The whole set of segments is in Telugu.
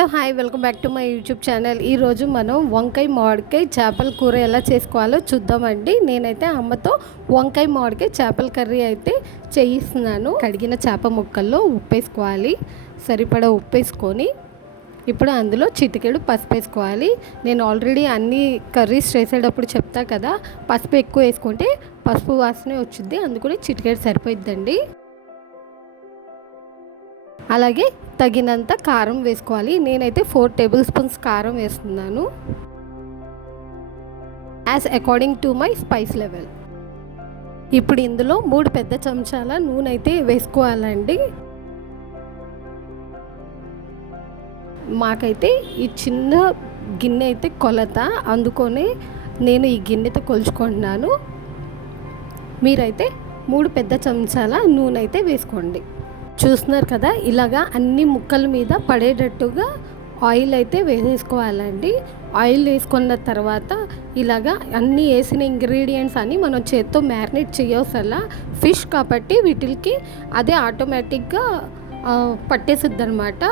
Hello hi welcome back to my YouTube channel. ఈరోజు మనం వంకాయ మామిడికాయ చేపల కూర ఎలా చేసుకోవాలో చూద్దామండి. నేనైతే అమ్మతో వంకాయ మామిడికాయ చేపల కర్రీ అయితే చేయిస్తున్నాను. కడిగిన చేప ముక్కల్లో ఉప్పు వేసుకోవాలి సరిపడా ఉప్పు వేసుకొని ఇప్పుడు అందులో చిటికెడు పసుపు వేసుకోవాలి. నేను ఆల్రెడీ అన్ని కర్రీస్ చేసేటప్పుడు చెప్తా కదా పసుపు ఎక్కువ వేసుకుంటే పసుపు వాసనే వచ్చింది అందుకని చిటికెడు సరిపోయిద్దండి. అలాగే తగినంత కారం వేసుకోవాలి. నేనైతే ఫోర్ టేబుల్ స్పూన్స్ కారం వేస్తున్నాను. As according to my spice level ఇప్పుడు ఇందులో మూడు పెద్ద చెంచాల నూనె అయితే వేసుకోవాలండి. మాకైతే ఈ చిన్న గిన్నె అయితే కొలత. అందుకొని నేను ఈ గిన్నెతో కొలుచుకుంటున్నాను. మీరైతే మూడు పెద్ద చెంచాల నూనె అయితే వేసుకోండి. చూస్తున్నారు కదా ఇలాగా అన్ని ముక్కల మీద పడేటట్టుగా ఆయిల్ అయితే వేసేసుకోవాలండి. ఆయిల్ వేసుకున్న తర్వాత ఇలాగా అన్నీ వేసిన ఇంగ్రీడియంట్స్ అన్ని మనం చేత్తో మ్యారినేట్ చేయవసలా. ఫిష్ కాబట్టి వీటికి అదే ఆటోమేటిక్గా పట్టేసిద్ది అనమాట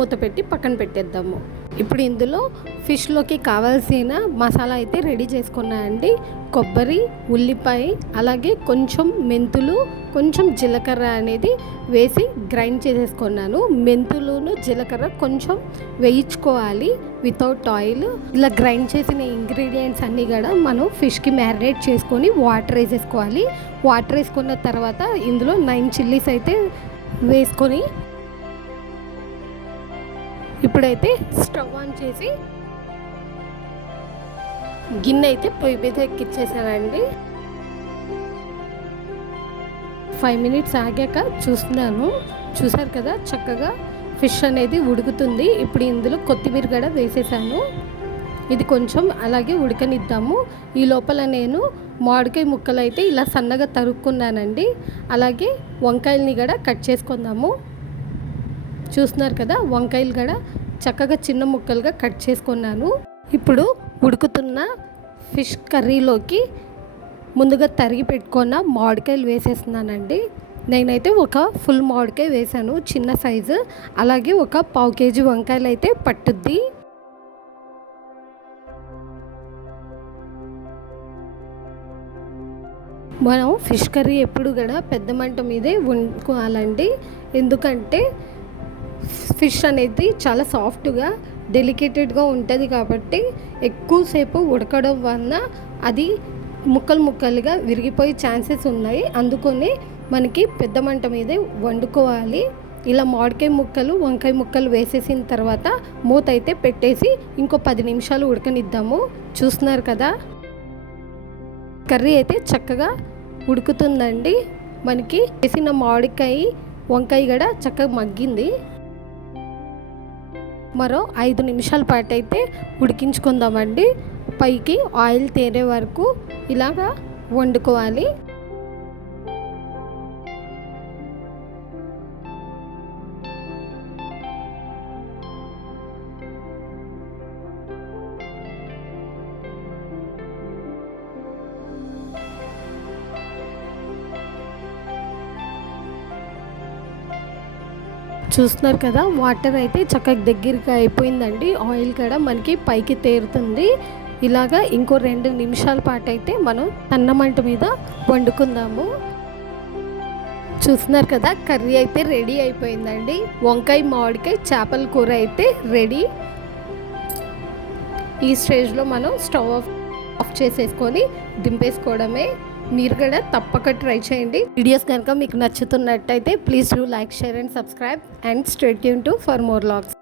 మూత పెట్టి పక్కన పెట్టేద్దాము. ఇప్పుడు ఇందులో ఫిష్లోకి కావాల్సిన మసాలా అయితే రెడీ చేసుకున్నాయండి కొబ్బరి ఉల్లిపాయ అలాగే కొంచెం మెంతులు కొంచెం జీలకర్ర అనేది వేసి గ్రైండ్ చేసేసుకున్నాను. మెంతులును జీలకర్ర కొంచెం వేయించుకోవాలి వితౌట్ ఆయిల్ ఇలా గ్రైండ్ చేసిన ఇంగ్రీడియంట్స్ అన్నీ కూడా మనం ఫిష్కి మ్యారినేట్ చేసుకొని వాటర్ వేసేసుకోవాలి. వాటర్ వేసుకున్న తర్వాత ఇందులో నైన్ చిల్లీస్ అయితే వేసుకొని ఇప్పుడైతే స్టవ్ ఆన్ చేసి గిన్నె అయితే పొయ్యి మీద ఎక్కిచ్చేసానండి. ఫైవ్ మినిట్స్ ఆగాక చూస్తున్నాను. చూసారు కదా చక్కగా ఫిష్ అనేది ఉడుకుతుంది. ఇప్పుడు ఇందులో కొత్తిమీర కూడా వేసేసాను. ఇది కొంచెం అలాగే ఉడకనిద్దాము. ఈ లోపల నేను మామిడికాయ ముక్కలు అయితే ఇలా సన్నగా తరుక్కున్నానండి. అలాగే వంకాయలని కూడా కట్ చేసుకుందాము. చూస్తున్నారు కదా వంకాయలు కూడా చక్కగా చిన్న ముక్కలుగా కట్ చేసుకున్నాను. ఇప్పుడు ఉడుకుతున్న ఫిష్ కర్రీలోకి ముందుగా తరిగి పెట్టుకున్న మామిడికాయలు వేసేస్తున్నానండి. నేనైతే ఒక ఫుల్ మామిడికాయ వేసాను చిన్న సైజు. అలాగే ఒక పావు కేజీ వంకాయలు అయితే పట్టుద్ది. మనం ఫిష్ కర్రీ ఎప్పుడు కూడా పెద్ద మంట మీదే వండుకోవాలండి. ఎందుకంటే ఫిష్ అనేది చాలా సాఫ్ట్గా డెలికేటెడ్గా ఉంటుంది కాబట్టి ఎక్కువసేపు ఉడకడం వలన అది ముక్కలు ముక్కలుగా విరిగిపోయే ఛాన్సెస్ ఉన్నాయి. అందుకని మనకి పెద్ద మంట మీదే వండుకోవాలి. ఇలా మామిడికాయ ముక్కలు వంకాయ ముక్కలు వేసేసిన తర్వాత మూత అయితే పెట్టేసి ఇంకో పది నిమిషాలు ఉడకనిద్దాము. చూస్తున్నారు కదా? కర్రీ అయితే చక్కగా ఉడుకుతుందండి. మనకి వేసిన మామిడికాయ వంకాయ కూడా చక్కగా మగ్గింది. మరో ఐదు నిమిషాల పాటు అయితే ఉడికించుకుందామండి. పైకి ఆయిల్ తేరే వరకు ఇలాగా వండుకోవాలి. చూస్తున్నారు కదా వాటర్ అయితే చక్కగా దగ్గరగా అయిపోయిందండి. ఆయిల్ కూడా మనకి పైకి తేరుతుంది. ఇలాగా ఇంకో రెండు నిమిషాల పాటు అయితే మనం అన్నమంట మీద వండుకుందాము. చూస్తున్నారు కదా కర్రీ అయితే రెడీ అయిపోయిందండి. వంకాయ మామిడికాయ చేపల కూర అయితే రెడీ. ఈ స్టేజ్లో మనం స్టవ్ ఆఫ్ ఆఫ్ చేసేసుకొని దింపేసుకోవడమే. మీరు కూడా తప్పక ట్రై చేయండి. వీడియోస్ కనుక మీకు నచ్చుతున్నట్టయితే please do like share and subscribe and stay Yoon to for more logs.